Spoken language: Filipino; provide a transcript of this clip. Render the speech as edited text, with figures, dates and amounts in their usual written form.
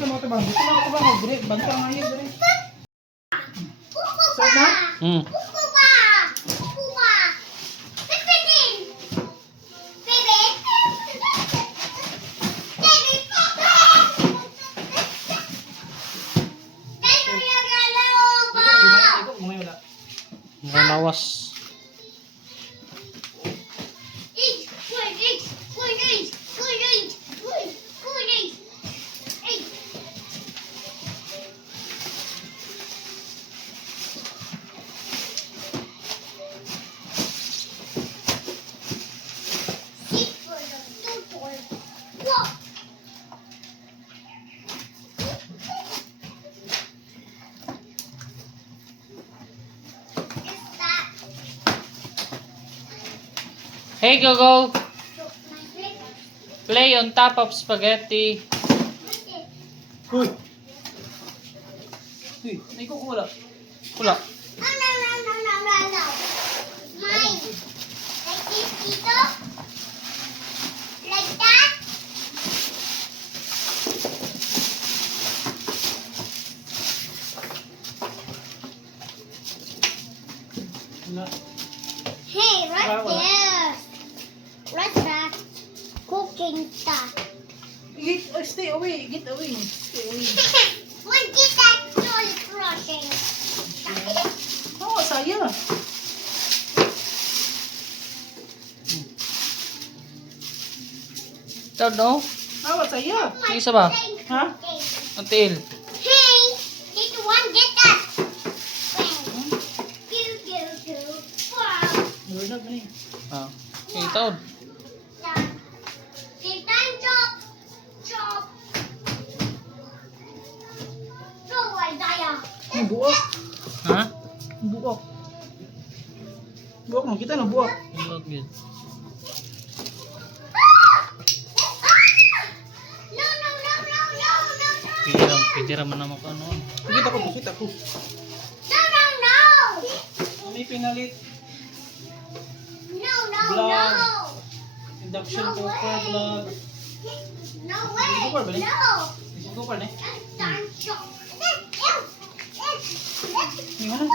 ka mga tabang. Gusto mga tabang. Dire, banta nga yun. Dire. Start na? Lawas. Hey Google, play on top of spaghetti. Uy! Uy, may kukula. Kula. Wala. Hey, right there. Right there. Cooking stuff. Stay away. Get away. Stay away. We'll get that toy brushing. Oo, saya. Don't know. Awa, saya. Yung isa ba? Ha? Ang tiil. Hey, did you want to get that? Wow. Nurnog na eh. Ah. Okay, taon. Chop. Chop. Go away, Daya. Ang buok. Ha? Ang buok. Buok mo. Kita na buok. Not good. No. Pidira man naman ko ano. Kita ko. Kita ko. No. Ano yung pinalit? No. Vlog. Induction cooker vlog. No way. Cooker ba? No. Isang cooker na eh. Darn chop. Yung ano?